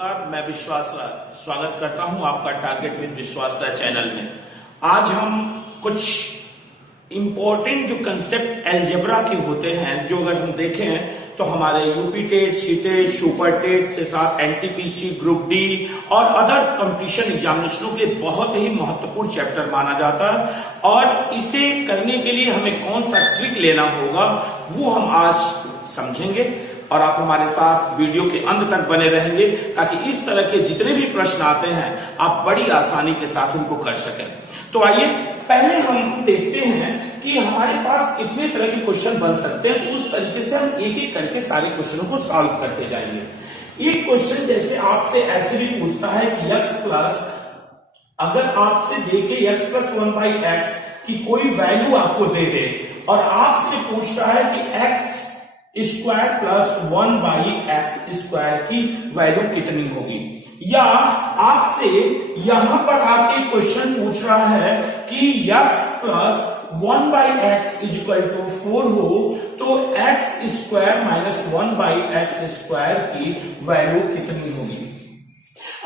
नमस्कार, मैं विश्वास राय स्वागत करता हूं आपका टारगेट विद विश्वास राय चैनल में। आज हम कुछ इंपॉर्टेंट जो कंसेप्ट अलजेब्रा के होते हैं, जो अगर हम देखें तो हमारे UP TET, CTET, super TET से साथ एनटीपीसी, ग्रुप डी और अदर कंपटीशन एग्जामिनेशनों के बहुत ही महत्वपूर्ण चैप्टर माना जाता है। और इसे करने के लिए हमें कौन सा ट्रिक लेना होगा वो हम आज समझेंगे और आप हमारे साथ वीडियो के अंत तक बने रहेंगे ताकि इस तरह के जितने भी प्रश्न आते हैं आप बड़ी आसानी के साथ उनको कर सकें। तो आइए पहले हम देखते हैं कि हमारे पास कितने तरह के क्वेश्चन बन सकते हैं, तो उस तरीके से हम एक एक करके सारे क्वेश्चनों को सॉल्व करते जाएंगे। एक क्वेश्चन जैसे आपसे ऐसे भी पूछता है कि x प्लस, अगर आपसे देखे x प्लस 1/x की कोई वैल्यू आपको दे दे और आपसे पूछ रहा है कि x square plus 1/x square की वैल्यू कितनी होगी, या आपसे यहां पर आके क्वेश्चन पूछ रहा है कि x plus 1/x is equal to 4 हो तो x square minus 1/x square की वैल्यू कितनी होगी।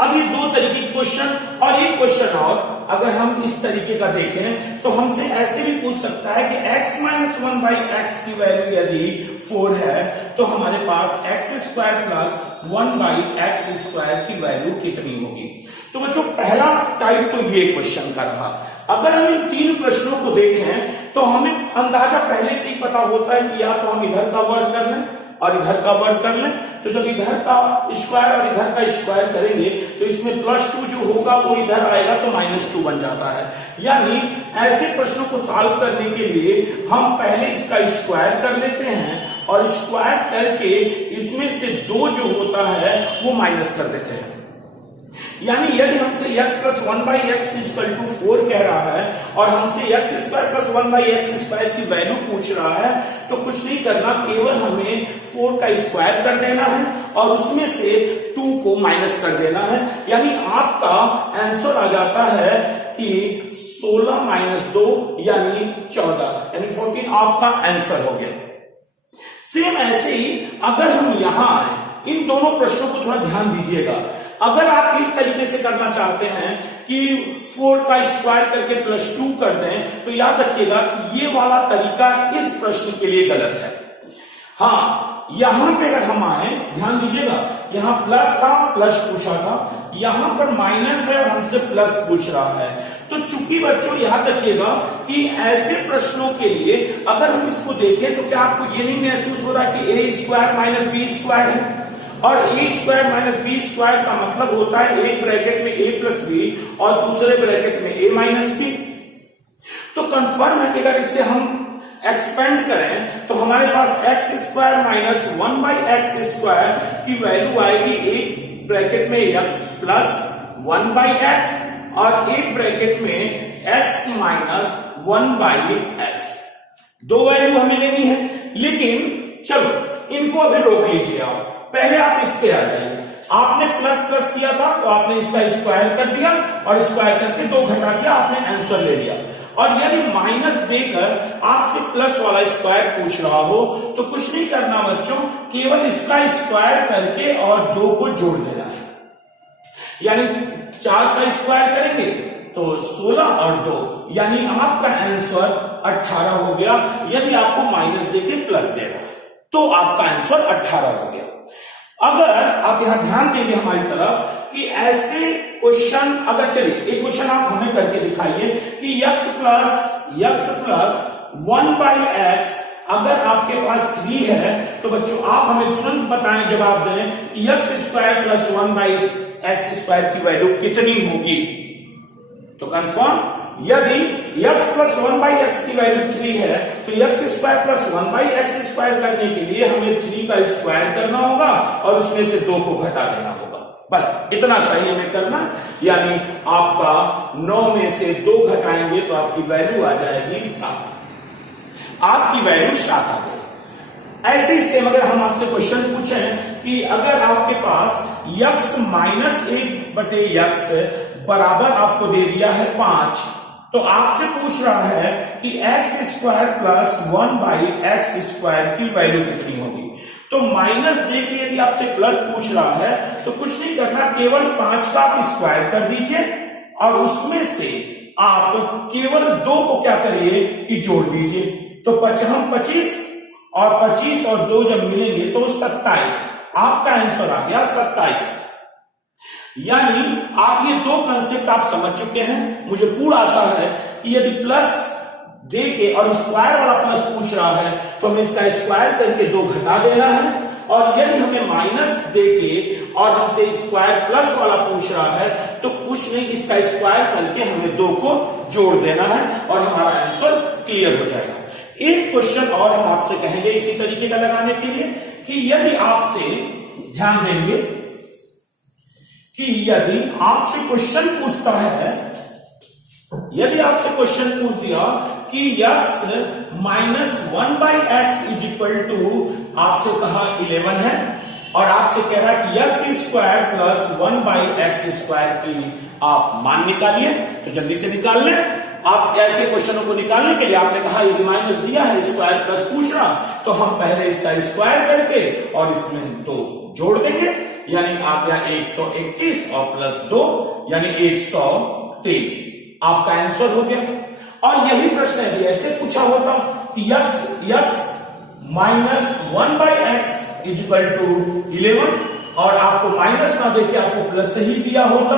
अब ये दो तरीके के क्वेश्चन, और एक क्वेश्चन और अगर हम इस तरीके का देखें तो हमसे ऐसे भी पूछ सकता है कि x माइनस 1/x की वैल्यू यदि 4 है तो हमारे पास x square plus 1/x square की वैल्यू कितनी होगी। तो बच्चों पहला टाइप तो ये क्वेश्चन का रहा। अगर हम इन तीन प्रश्नों को देखें तो हमें अंदाजा पहले से ही पता होता है कि या तो हम इधर का वर्ग कर लें और इधर का वर्ग कर लें, तो जब इधर का स्क्वायर और इधर का स्क्वायर करेंगे तो इसमें +2 जो होगा वो इधर आएगा तो -2 बन जाता है। यानी ऐसे प्रश्नों को सॉल्व करने के लिए हम पहले इसका स्क्वायर कर लेते हैं और स्क्वायर करके इसमें से 2 जो होता है वो माइनस कर देते हैं। यानी यदि हमसे x plus 1/x equal to 4 कह रहा है और हमसे x square plus 1/x square की वैल्यू पूछ रहा है तो कुछ नहीं करना, केवल हमें 4 का स्क्वायर कर देना है और उसमें से 2 को माइनस कर देना है। यानी आपका आंसर आ जाता है कि 16 माइनस 2 यानी 14, यानी 14 आपका आंसर हो गया। सेम ऐसे ही अगर हम यहां आए, इन दोनों प्रश्नों को थोड़ा ध्यान दीजिएगा। अगर आप इस तरीके से करना चाहते हैं कि 4 का स्क्वायर करके +2 कर दें तो याद रखिएगा कि ये वाला तरीका इस प्रश्न के लिए गलत है। हाँ, यहां पे अगर हम आए, ध्यान दीजिएगा, यहां प्लस था, प्लस पूछा था, यहां पर माइनस है और हमसे प्लस पूछ रहा है। तो चूंकि बच्चों याद रखिएगा कि ऐसे प्रश्नों के लिए अगर हम इसको देखें तो क्या आपको ये नहीं महसूस हो रहा कि a square minus b square है, और a square minus b square का मतलब होता है एक ब्रैकेट में a प्लस बी और दूसरे ब्रैकेट में a माइनस बी। तो कंफर्म है कि अगर इसे हम एक्सपेंड करें तो हमारे पास x square minus 1/x square की वैल्यू आएगी एक ब्रैकेट में x प्लस 1/x और एक ब्रैकेट में x माइनस 1/x। दो वैल्यू हमें लेनी है, लेकिन चलो इनको अभी रोक लीजिए। आप पहले आप इस पे आ जाइए। आपने प्लस प्लस किया था तो आपने इसका स्क्वायर कर दिया और स्क्वायर करके 2 घटा दिया, आपने आंसर ले लिया। और यदि माइनस देकर आपसे प्लस वाला स्क्वायर पूछ रहा हो तो कुछ नहीं करना बच्चों, केवल इसका स्क्वायर करके और 2 को जोड़ देना है। यानी 4 का स्क्वायर करेंगे तो 16 और 2, यानी आपका आंसर 18 हो गया। यदि आपको माइनस देके प्लस दे रहा है तो आपका आंसर 18 हो गया। अगर आप यहां ध्यान देंगे हमारी तरफ कि ऐसे क्वेश्चन, अगर चलिए एक क्वेश्चन आप हमें करके दिखाइए कि x प्लस 1/x अगर आपके पास 3 है तो बच्चों आप हमें तुरंत बताएं, जवाब दें कि x square plus 1/x square की वैल्यू कितनी होगी। तो कंफर्म, यदि x प्लस 1/x की वैल्यू 3 है तो x square plus 1/x square करने के लिए हमें 3 का स्क्वायर करना होगा और उसमें से 2 को घटा देना होगा। बस इतना सही हमें करना, यानी आपका 9 में से 2 घटाएंगे तो आपकी वैल्यू आ जाएगी 7। आपकी वैल्यू 7 आ गई। ऐसे ही सेम अगर हम आपसे क्वेश्चन पूछें कि अगर आपके पास x माइनस 1/x बराबर आपको दे दिया है 5, तो आपसे पूछ रहा है कि x square plus 1/x square की वैल्यू कितनी होगी। तो माइनस दे के यदि आपसे प्लस पूछ रहा है तो कुछ नहीं करना, केवल 5 का आप स्क्वायर कर दीजिए और उसमें से आप केवल 2 को क्या करिए कि जोड़ दीजिए। तो 25 और 25 और 2 जब मिलेंगे तो 27, आपका आंसर आ गया 27। यानी आप ये 2 कंसेप्ट आप समझ चुके हैं। मुझे पूरा आशा है कि यदि प्लस दे के और स्क्वायर वाला प्लस पूछ रहा है तो हमें इसका स्क्वायर करके 2 घटा देना है, और यदि हमें माइनस दे के और हमसे स्क्वायर प्लस वाला पूछ रहा है तो कुछ नहीं, इसका स्क्वायर करके हमें 2 को जोड़ देना है और हमारा आंसर क्लियर हो जाएगा। एक क्वेश्चन और हम आपसे कहेंगे इसी तरीके का लगाने के लिए कि यदि आपसे ध्यान देंगे कि यदि आपसे क्वेश्चन पूछता है, यदि आपसे क्वेश्चन पूछ दिया कि x minus 1/x is equal to, आपसे कहा 11 है और आपसे कह रहा है कि x square plus 1/x square की आप मान निकालिए, तो जल्दी से निकाल लें। आप ऐसे क्वेश्चनों को निकालने के लिए आपने कहा यदि माइनस दिया है, स्क्वायर प्लस पूछ रहा, तो हम पहले इसका स्क्वायर करके और इसमें 2 जोड़ देंगे, यानी आ गया 121 और प्लस 2 यानी 123, आपका आंसर हो गया। और यही प्रश्न है, ऐसे पूछा होता कि x minus 1/x is equal to 11 और आपको माइनस ना देके आपको प्लस ही दिया होता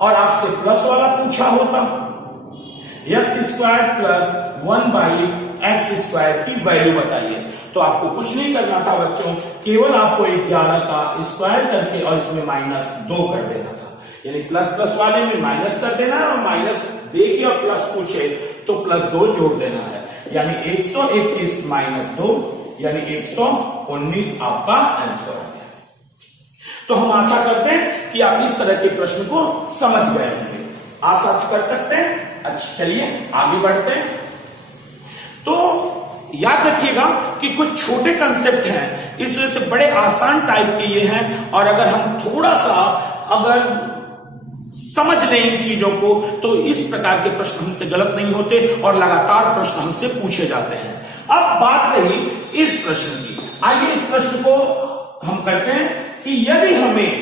और आपसे प्लस वाला पूछा होता, x square plus 1/x square की वैल्यू बताइए, तो आपको कुछ नहीं करना था बच्चों, केवल आपको 11 का स्क्वायर करके और इसमें माइनस 2 कर देना था, यानी प्लस प्लस वाले में माइनस कर देना है और माइनस दे के और प्लस पूछे तो प्लस 2 जोड़ देना है, यानी 121 माइनस 2 यानी 119 आपका आंसर है। तो हम आशा करते हैं कि आप इस तरह के प्रश्न को समझ गए होंगे, आशा कर सकते हैं। अच्छा चलिए आगे बढ़ते हैं। तो याद रखिएगा कि कुछ छोटे कंसेप्ट हैं, इस वजह से बड़े आसान टाइप के ये हैं, और अगर हम थोड़ा सा अगर समझ लें इन चीजों को तो इस प्रकार के प्रश्न हमसे गलत नहीं होते और लगातार प्रश्न हमसे पूछे जाते हैं। अब बात रही इस प्रश्न की, आइए इस प्रश्न को हम करते हैं कि यदि हमें,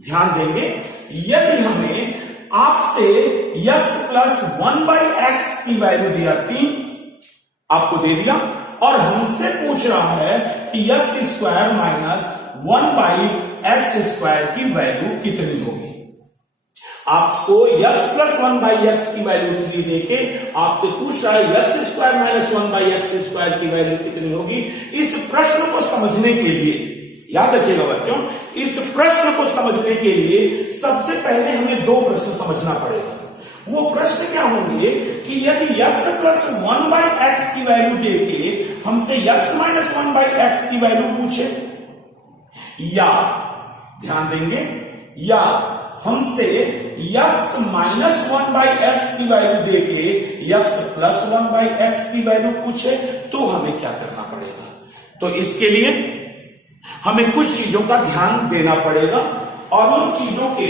ध्यान देंगे, यदि हमें आपसे x प्लस 1/x की वैल्यू दिया 3, आपको दे दिया, और हमसे पूछ रहा है कि x square minus 1/x square की वैल्यू कितनी होगी। आपको x प्लस 1/x की वैल्यू 3 देके आपसे पूछ रहा है x square minus 1/x square की वैल्यू कितनी होगी। इस प्रश्न को समझने के लिए, याद रखिएगा बच्चों, इस प्रश्न को समझने के लिए सबसे पहले हमें 2 प्रश्न समझना पड़ेगा। वो प्रश्न क्या होंगे कि यदि x प्लस 1/x की वैल्यू देके हमसे x माइनस 1/x की वैल्यू पूछे, या ध्यान देंगे, या हमसे x माइनस 1/x की वैल्यू देके x प्लस 1/x की वैल्यू पूछे, तो हमें क्या करना पड़ेगा। तो इसके लिए हमें कुछ चीजों का ध्यान देना पड़ेगा, और उन चीजों के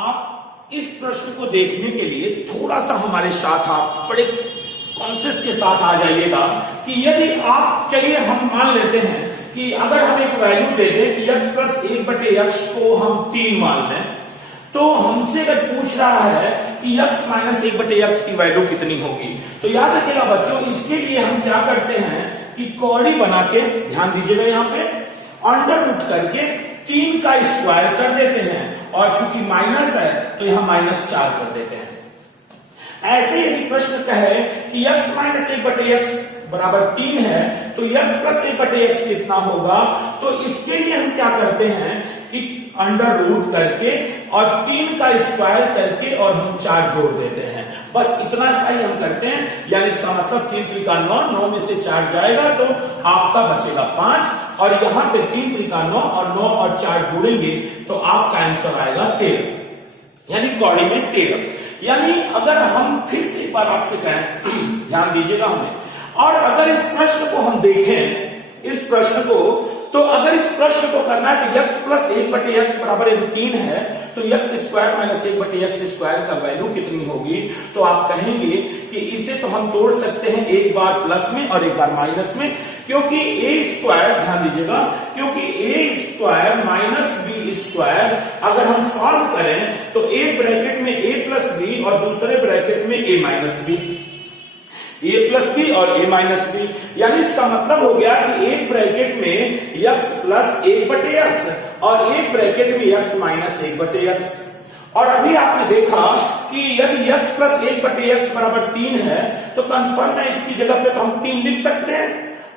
आप इस प्रश्न को देखने के लिए थोड़ा सा हमारे साथ आप बड़े कॉन्शियस के साथ आ जाइएगा कि यदि आप, चलिए हम मान लेते हैं कि अगर हम एक वैल्यू दे दें कि x प्लस 1/x को हम 3 मान लें, तो हमसे अगर पूछ रहा है कि x माइनस 1/x की वैल्यू कितनी होगी, तो याद रखिएगा बच्चों, इसके लिए हम क्या करते हैं कि कौड़ी बना के, ध्यान दीजिएगा, यहाँ पे अंडर रूट करके 3 का स्क्वायर कर देते हैं, और चूंकि माइनस है तो यहां -4 कर देते हैं। ऐसे यदि प्रश्न कहे कि x माइनस 1/x बराबर 3 है तो x प्लस 1/x कितना होगा, तो इसके लिए हम क्या करते हैं कि अंडर रूट करके और 3 का स्क्वायर करके और हम 4 जोड़ देते हैं। बस इतना सा ही हम करते हैं, यानी इसका मतलब 3 त्रिका 9, 9 में से 4 जाएगा तो आपका बचेगा 5, और यहां पे 3 त्रिका 9 और 9 और 4 जोड़ेंगे तो आपका आंसर आएगा 13, यानी कौड़ी में 13। यानी अगर हम फिर से एक बार आपसे कहें, ध्यान दीजिएगा हमें, और अगर इस प्रश्न को हम देखें, इस प्रश्न को तो अगर इस प्रश्न को करना है कि x प्लस 1/x बराबर यदि 3 है तो x square minus 1/x square का वैल्यू कितनी होगी, तो आप कहेंगे कि इसे तो हम तोड़ सकते हैं एक बार प्लस में और एक बार माइनस में, क्योंकि a स्क्वायर, ध्यान दीजिएगा, क्योंकि a square minus B square अगर हम सॉल्व करें तो एक ब्रैकेट में a प्लस बी और दूसरे ब्रैकेट में a minus B, a plus B और a माइनस बी, यानी इसका मतलब हो गया कि एक ब्रैकेट में x प्लस 1/x और एक ब्रैकेट में x माइनस 1/x। और अभी आपने देखा कि यदि x प्लस 1/x बराबर 3 है तो कंफर्म है इसकी जगह पे तो हम 3 लिख सकते हैं,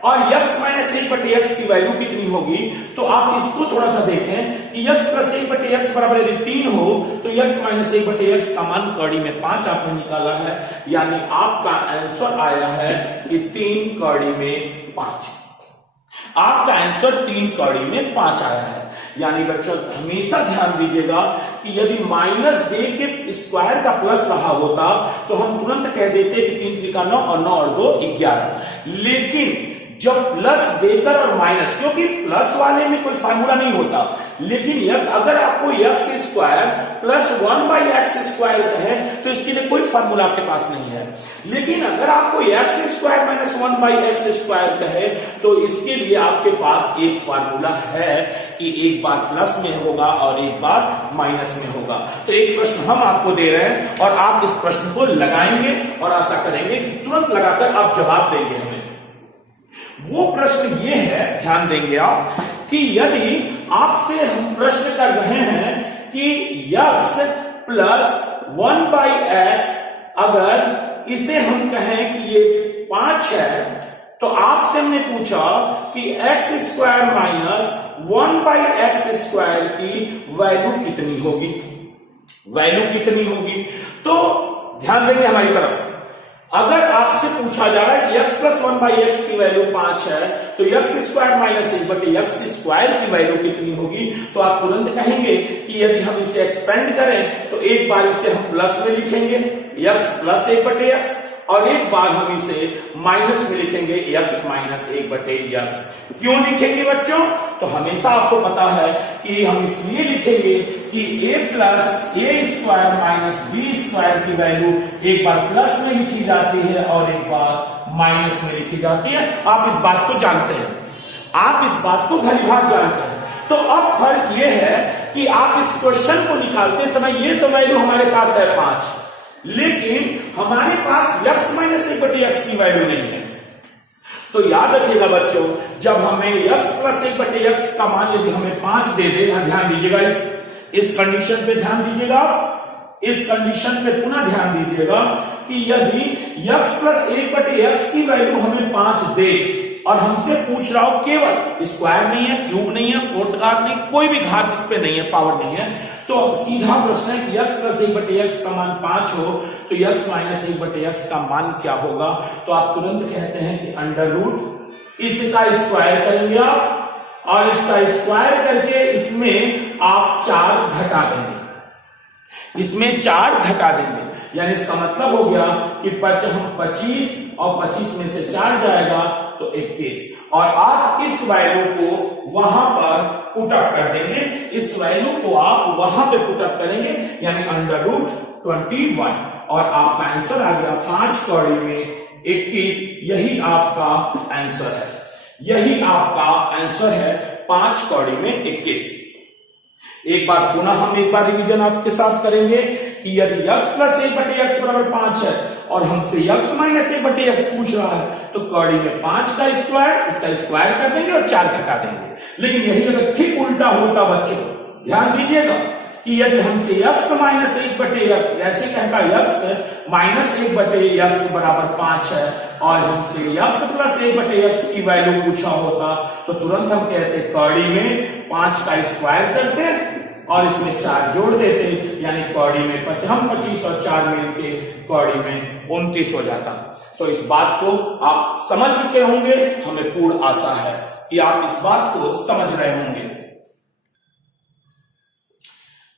और x माइनस 1/x की वैल्यू कितनी होगी, तो आप इसको थोड़ा सा देखें कि x प्लस 1/x बराबर यदि 3 हो तो x माइनस 1/x का मान कड़ी में 5 आपने निकाला है, यानी आपका आंसर आया है कि 3 कड़ी में 5। आपका आंसर 3 कड़ी में 5 आया है। यानी बच्चों हमेशा ध्यान दीजिएगा कि यदि माइनस दे के स्क्वायर का प्लस रहा होता तो हम तुरंत कह देते कि 3 3 का 9 और 9 और 2 11, लेकिन जब प्लस देकर और माइनस, क्योंकि प्लस वाले में कोई फार्मूला नहीं होता, लेकिन अगर आपको x square plus 1/x square कहे तो इसके लिए कोई फार्मूला आपके पास नहीं है, लेकिन अगर आपको x square minus 1/x square कहे तो इसके लिए आपके पास एक फार्मूला है कि एक बार प्लस में होगा और एक बार माइनस में होगा। तो एक प्रश्न हम आपको दे रहे हैं और आप इस प्रश्न को लगाएंगे और आशा करेंगे कि तुरंत लगाकर आप जवाब देंगे हमें। वो प्रश्न ये है, ध्यान देंगे आप, कि यदि आपसे हम प्रश्न कर रहे हैं कि x प्लस 1/x अगर इसे हम कहें कि ये 5 है तो आपसे हमने पूछा कि x square minus 1/x square की वैल्यू कितनी होगी, वैल्यू कितनी होगी। तो ध्यान देंगे हमारी तरफ, अगर आपसे पूछा जा रहा है कि x प्लस 1/x की वैल्यू 5 है तो x square minus 1/x square की वैल्यू कितनी होगी, तो आप तुरंत कहेंगे कि यदि हम इसे एक्सपेंड करें तो एक बार इसे हम प्लस में लिखेंगे x प्लस 1/x और एक बार हम इसे माइनस में लिखेंगे x माइनस 1/x। क्यों लिखेंगे बच्चों, तो हमेशा आपको पता है कि हम इसलिए लिखेंगे कि a plus a square minus b square की वैल्यू एक बार प्लस में लिखी जाती है और एक बार माइनस में लिखी जाती है। आप इस बात को जानते हैं, आप इस बात को भलीभांति जानते हैं। तो अब फर्क ये है कि आप इस क्वेश्चन को निकालते समय ये तो वैल्यू हमारे पास है 5, लेकिन हमारे पास x माइनस 1/x की वैल्यू नहीं है। तो याद रखिएगा बच्चों, जब हमें x प्लस 1/x का मान यदि हमें 5 दे दे, ध्यान दीजिएगा इस कंडीशन पे ध्यान दीजिएगा, इस कंडीशन पे पुनः ध्यान दीजिएगा कि यदि x प्लस 1/x की वैल्यू हमें 5 दे और हमसे पूछ रहा हो केवल स्क्वायर नहीं है, क्यूब नहीं है, फोर्थ घात नहीं, कोई भी घात इस पे नहीं है, पावर नहीं है, तो सीधा प्रश्न है कि x प्लस 1/x का मान 5 हो तो x माइनस 1/x का मान क्या होगा। तो आप तुरंत कहते हैं कि अंडर रूट, इसका स्क्वायर करेंगे आप और इसका स्क्वायर करके इसमें आप 4 घटा देंगे, इसमें 4 घटा देंगे, यानी इसका मतलब हो गया कि 25 और 25 में से 4 जाएगा तो 21, और आप इस वैल्यू को वहां पर पुटअप कर देंगे, इस वैल्यू को आप वहां पे पुटअप करेंगे, यानी अंडर रूट 21, और आपका आंसर आ गया 5 कौड़ी में 21। यही आपका आंसर है, यही आपका आंसर है 5 कौड़ी में 21। एक बार पुनः हम एक बार रिवीजन आपके साथ करेंगे कि यदि x प्लस 1/x बराबर 5 है और हमसे x माइनस 1/x पूछ रहा है तो कौड़ी में 5 का स्क्वायर, इसका स्क्वायर कर देंगे और 4 घटा देंगे। लेकिन यही अगर ठीक उल्टा होता बच्चों, ध्यान दीजिएगा कि यदि हमसे x माइनस 1/x, ऐसे कहता x माइनस 1/x बराबर 5 है और हमसे x प्लस 1/x की वैल्यू पूछा होता तो तुरंत हम कहते कौड़ी में 5 का स्क्वायर करते और इसमें 4 जोड़ देते, यानी कौड़ी में 25 और 4 मिलके कौड़ी में 29 हो जाता। तो इस बात को आप समझ चुके होंगे, हमें पूर्ण आशा है कि आप इस बात को समझ रहे होंगे।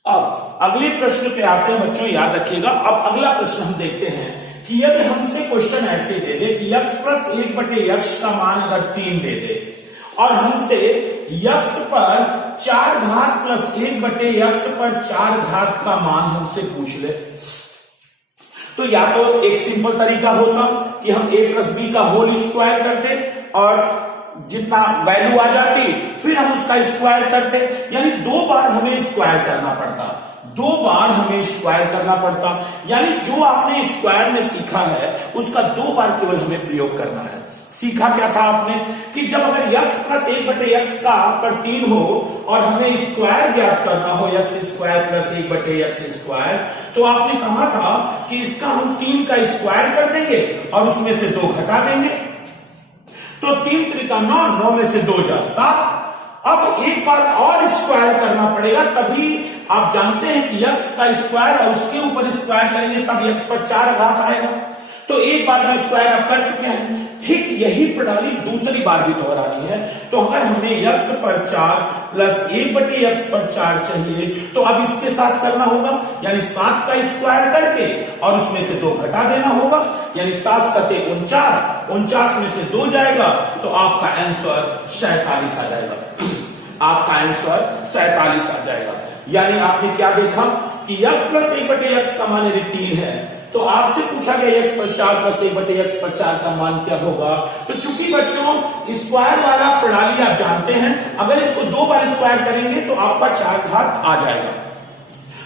अब अगले प्रश्न पे आते हैं बच्चों, याद रखिएगा। अब अगला प्रश्न हम देखते हैं कि यदि हमसे क्वेश्चन ऐसे दे दे कि x प्लस 1/x का मान अगर 3 दे दे और हमसे यक्स पर 4 घात प्लस 1 बटे यक्स पर 4 घात का मान हमसे पूछ ले, तो या तो एक सिंपल तरीका होता कि हम a प्लस बी का होल स्क्वायर करते और जितना वैल्यू आ जाती फिर हम उसका स्क्वायर करते, यानी 2 बार हमें स्क्वायर करना पड़ता, 2 बार हमें स्क्वायर करना पड़ता, यानी जो आपने स्क्वायर में सीखा है उसका 2 बार केवल हमें प्रयोग करना है। सीखा क्या था आपने कि जब अगर x प्लस 1 बटे एक्स का पर 3 हो और हमें स्क्वायर ज्ञात करना हो x स्क्वायर प्लस 1 बटे एक्स स्क्वायर, तो आपने कहा था कि इसका हम 3 का स्क्वायर कर देंगे और उसमें से 2 घटा देंगे, तो 3 त्रिका 9, 9 में से 2 जा 7। अब एक बार और स्क्वायर करना पड़ेगा, तभी आप जानते हैं कि x का स्क्वायर और उसके ऊपर स्क्वायर करेंगे तब x पर 4 घात आएगा, तो एक बार में स्क्वायर आप कर चुके हैं। ठीक यही प्रणाली दूसरी बार भी दोहरानी है, तो अगर हमें x पर 4 प्लस 1 बटे x पर 4 चाहिए तो अब इसके साथ करना होगा, यानी 7 का स्क्वायर करके और उसमें से 2 घटा देना होगा, यानी 7 सते 49, 49 में से 2 जाएगा तो आपका आंसर 47 आ जाएगा। आपका आंसर 47 आ जाएगा। यानी आपने क्या देखा कि x प्लस 1 बटे x का मान यदि 3 है तो आपसे पूछा गया x पर 4 प्लस 1 बटे x पर 4 का मान क्या होगा। तो चूंकि बच्चों स्क्वायर वाला प्रणाली आप जानते हैं, अगर इसको 2 बार स्क्वायर करेंगे तो आपका 4 घात आ जाएगा।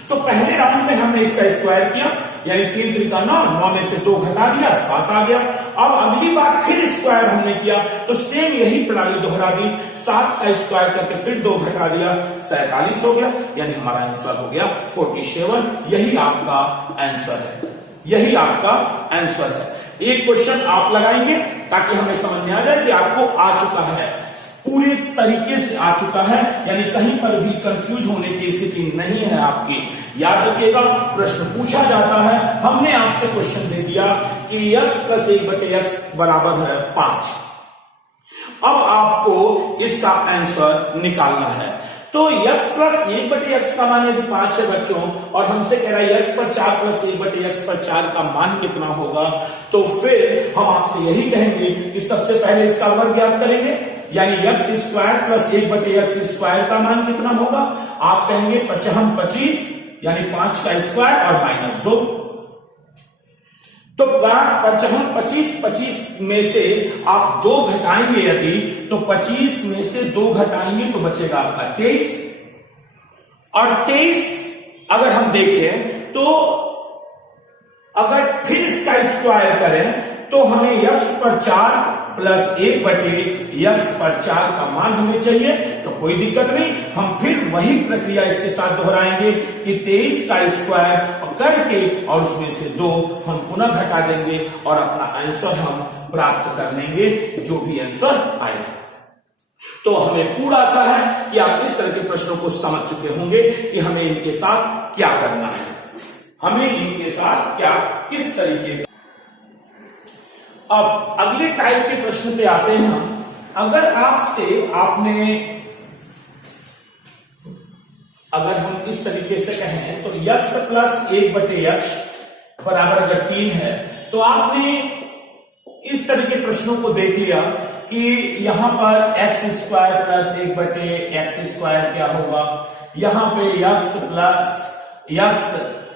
तो पहले राउंड में हमने इसका स्क्वायर किया, यानी 3 त्रिका 9, 9 में से 2 घटा दिया 7 आ गया। अब अगली बार फिर स्क्वायर हमने किया तो सेम यही प्रणाली दोहरा दी, 7 का स्क्वायर करके फिर 2 घटा दिया 47 हो गया, यानी हमारा आंसर हो गया 47। यही आपका आंसर है, यही आपका आंसर है। एक क्वेश्चन आप लगाएंगे ताकि हमें समझ में आ जाए कि आपको आ चुका है, पूरे तरीके से आ चुका है, यानी कहीं पर भी कंफ्यूज होने की स्थिति नहीं है आपकी। याद रखिएगा, प्रश्न पूछा जाता है, हमने आपसे क्वेश्चन दे दिया कि x प्लस 1 बटे x बराबर है 5। अब आपको इसका आंसर निकालना है। तो x प्लस 1 बटे एक्स का मान यदि 5 है बच्चों, और हमसे कह रहा है x पर 4 प्लस 1 बटे एक्स पर 4 का मान कितना होगा, तो फिर हम आपसे यही कहेंगे कि सबसे पहले इसका वर्ग ज्ञात करेंगे, यानी x स्क्वायर प्लस 1 बटे एक्स स्क्वायर का मान कितना होगा। आप कहेंगे 25, यानी 5 का स्क्वायर और माइनस 2, तो 25 में से आप 2 घटाएंगे यदि, तो 25 में से 2 घटाएंगे तो बचेगा आपका 23, और 23 अगर हम देखें तो अगर फिर इसका स्क्वायर करें तो हमें x पर 4 प्लस 1 बटे x पर 4 का मान हमें चाहिए, तो कोई दिक्कत नहीं, हम फिर वही प्रक्रिया इसके साथ दोहराएंगे कि 23 का स्क्वायर करके और उसमें से 2 हम पुनः घटा देंगे और अपना आंसर हम प्राप्त कर लेंगे, जो भी आंसर आएगा। तो हमें पूरा आशा है कि आप इस तरह के प्रश्नों को समझ चुके होंगे कि हमें इनके साथ क्या करना है, हमें इनके साथ क्या किस तरीके का। अब अगले टाइप के प्रश्न पे आते हैं हम। अगर हम इस तरीके से कहें तो x प्लस 1 बटे एक्स बराबर अगर 3 है, तो आपने इस तरह के प्रश्नों को देख लिया कि यहां पर एक्स स्क्वायर प्लस 1 बटे एक्स स्क्वायर क्या होगा, यहां पे x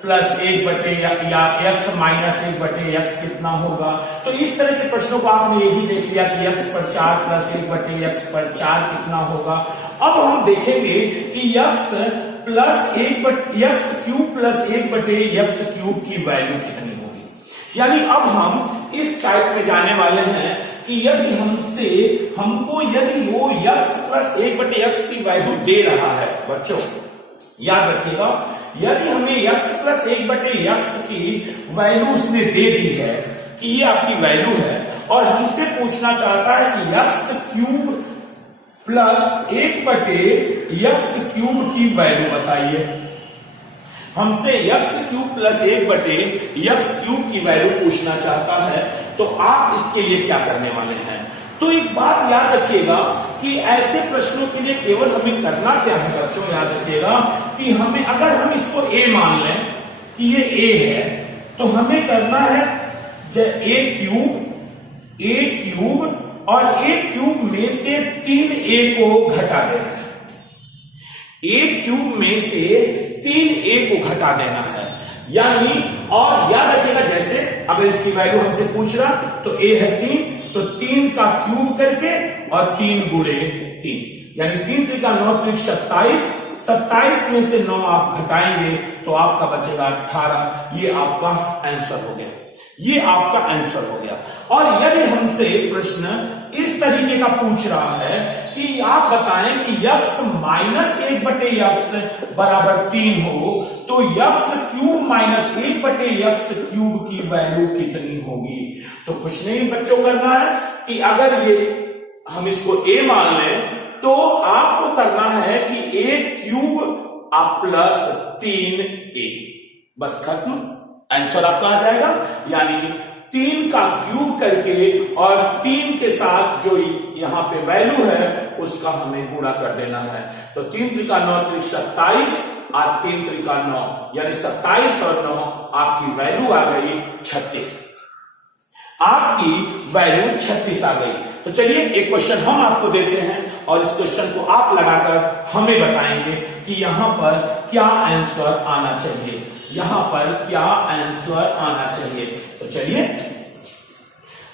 प्लस 1 बटे या x माइनस 1 बटे x कितना होगा। तो इस तरह के प्रश्नों को आपने यही देख लिया कि x पर 4 प्लस 1 बटे x पर 4 कितना होगा। अब हम देखेंगे कि x क्यूब प्लस 1 बटे x क्यूब की वैल्यू कितनी होगी। यानी अब हम इस टाइप में जाने वाले हैं कि यदि हमको वो x प्लस 1 बटे x की वैल्यू दे रहा है, बच्चों याद रखिएगा, यदि हमें x प्लस 1 बटे x की वैल्यू उसने दे दी है कि ये आपकी वैल्यू है, और हमसे पूछना चाहता है कि x क्यूब प्लस 1 बटे x क्यूब की वैल्यू बताइए। हमसे x क्यूब प्लस 1 बटे x क्यूब की वैल्यू पूछना चाहता है, तो आप इसके लिए क्या करने वाले हैं। तो एक बात याद रखिएगा कि ऐसे प्रश्नों के लिए केवल हमें करना क्या है बच्चों, याद रखिएगा कि हमें अगर हम इसको a मान लें कि ये a है, तो हमें करना है a क्यूब और a क्यूब में से 3a को घटा देना है, a क्यूब में से 3a को घटा देना है, यानी और याद रखिएगा जैसे अगर इसकी वैल्यू हमसे पूछ रहा तो a है 3, तो 3 का क्यूब करके और 3 गुणे 3, यानी 3 3 का 9 3 27, 27 में से 9 आप घटाएंगे तो आपका बचेगा 18। ये आपका आंसर हो गया, ये आपका आंसर हो गया। और यदि हमसे प्रश्न इस तरीके का पूछ रहा है कि आप बताएं कि यक्स माइनस 1/x बराबर 3 हो, तो x cube minus 1/x cube की वैल्यू कितनी होगी। तो कुछ नहीं बच्चों करना है कि अगर ये हम इसको a मान लें तो आपको करना है कि a क्यूब आप प्लस 3a, बस खत्म, आंसर आपका आ जाएगा। यानी 3 का क्यूब करके और 3 के साथ जो यहां पे वैल्यू है उसका हमें गुणा कर देना है। तो 3 3 का 9 3 27 और 3 3 का 9, यानी 27 और 9 आपकी वैल्यू आ गई 36, आपकी वैल्यू 36 आ गई। तो चलिए एक क्वेश्चन हम आपको देते हैं और इस क्वेश्चन को आप लगाकर हमें बताएंगे कि यहां पर क्या आंसर आना चाहिए, यहां पर क्या आंसर आना चाहिए। तो चलिए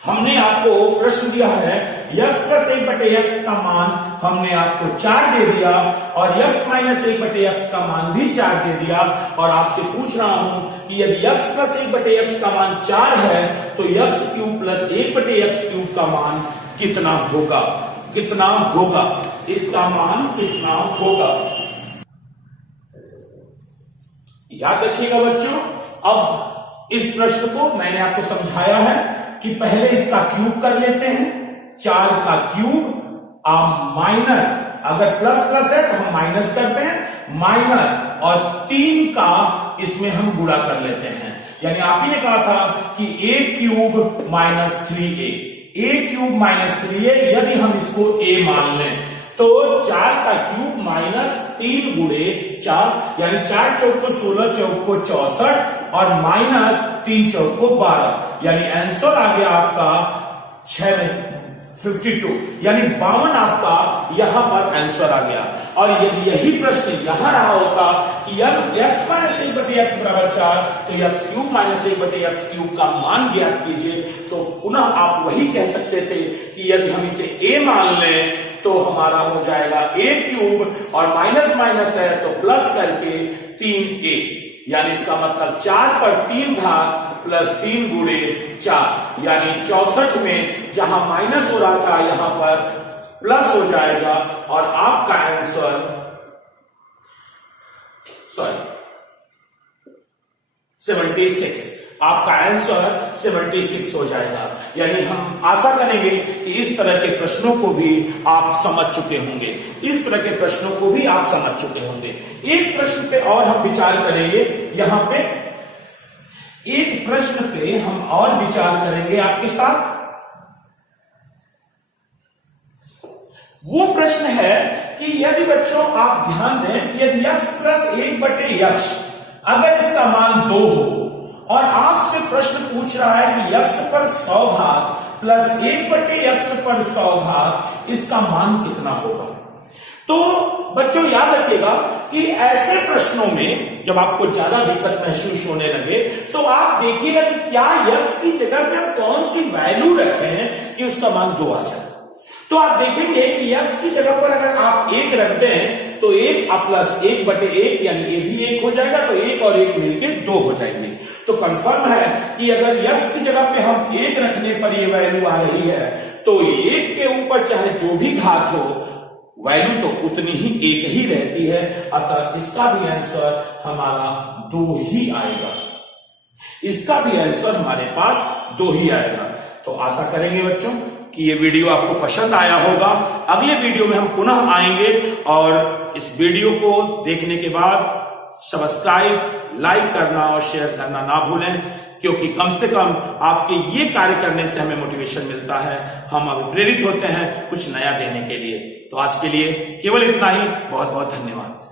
हमने आपको प्रश्न दिया है x प्लस 1/x का मान हमने आपको 4 दे दिया और x माइनस 1/x का मान भी 4 दे दिया, और आपसे पूछ रहा हूं कि यदि x प्लस 1/x का मान 4 है तो x cube plus 1/x cube का मान कितना होगा, कितना होगा, इसका मान कितना होगा। याद रखिएगा बच्चों, अब इस प्रश्न को मैंने आपको समझाया है कि पहले इसका क्यूब कर लेते हैं, 4 का क्यूब माइनस, अगर प्लस प्लस है तो हम माइनस करते हैं, माइनस और 3 का इसमें हम गुणा कर लेते हैं। यानी आप ही ने कहा था कि a cube minus 3a, a cube minus 3a, यदि हम इसको a मान लें तो 4 का क्यूब माइनस 3 गुणे 4, यानी 4 चौक को 16, चौक को 64 और माइनस 3 चौक को 12, यानी आंसर आ गया आपका 6 में 52, यानी 52 आपका यहां पर आंसर आ गया। और यदि यही प्रश्न यहां रहा होता कि x माइनस 1/x बराबर 4, तो x cube minus 1/x cube का मान ज्ञात कीजिए, तो पुनः आप वही कह सकते थे कि यदि हम इसे a मान लें तो हमारा हो जाएगा a क्यूब और माइनस माइनस है तो प्लस करके 3a, यानी इसका मतलब 4 पर 3 घात प्लस 3 गुणे 4, यानी 64 में जहां माइनस हो रहा था यहां पर प्लस हो जाएगा और आपका आंसर 76, आपका आंसर 76 हो जाएगा। यानी हम आशा करेंगे कि इस तरह के प्रश्नों को भी आप समझ चुके होंगे, इस तरह के प्रश्नों को भी आप समझ चुके होंगे। एक प्रश्न पे और हम विचार करेंगे, यहां पे एक प्रश्न पे हम और विचार करेंगे आपके साथ। वो प्रश्न है कि यदि बच्चों आप ध्यान दें कि यदि x प्लस 1/x अगर इसका मान 2 हो और आपसे प्रश्न पूछ रहा है कि x पर 100 घात प्लस 1/x पर 100 घात इसका मान कितना होगा। तो बच्चों याद रखिएगा कि ऐसे प्रश्नों में जब आपको ज्यादा दिक्कत महसूस होने लगे तो आप देखिएगा कि क्या x की जगह पे हम कौन सी वैल्यू रखें कि उसका मान 2 आ जाए। तो आप देखेंगे कि x की जगह पर अगर आप 1 रखते हैं तो 1 प्लस 1/1 यानी ये भी 1 हो जाएगा, तो 1 और 1 मिलके 2 हो जाएंगे। तो कंफर्म है कि अगर x की जगह पे हम 1 रखने पर ये वैल्यू आ रही है तो 1 के ऊपर चाहे जो भी घात हो वैल्यू तो उतनी ही 1 ही रहती है, अतः इसका भी आंसर हमारा 2 ही आएगा, इसका भी आंसर हमारे पास 2 ही आएगा। तो आशा करेंगे बच्चों कि ये वीडियो आपको पसंद आया होगा। अगले वीडियो में हम पुनः आएंगे और इस वीडियो को देखने के बाद सब्सक्राइब, लाइक करना और शेयर करना ना भूलें, क्योंकि कम से कम आपके ये कार्य करने से हमें मोटिवेशन मिलता है, हम अभी प्रेरित होते हैं कुछ नया देने के लिए। तो आज के लिए केवल इतना ही, बहुत बहुत धन्यवाद।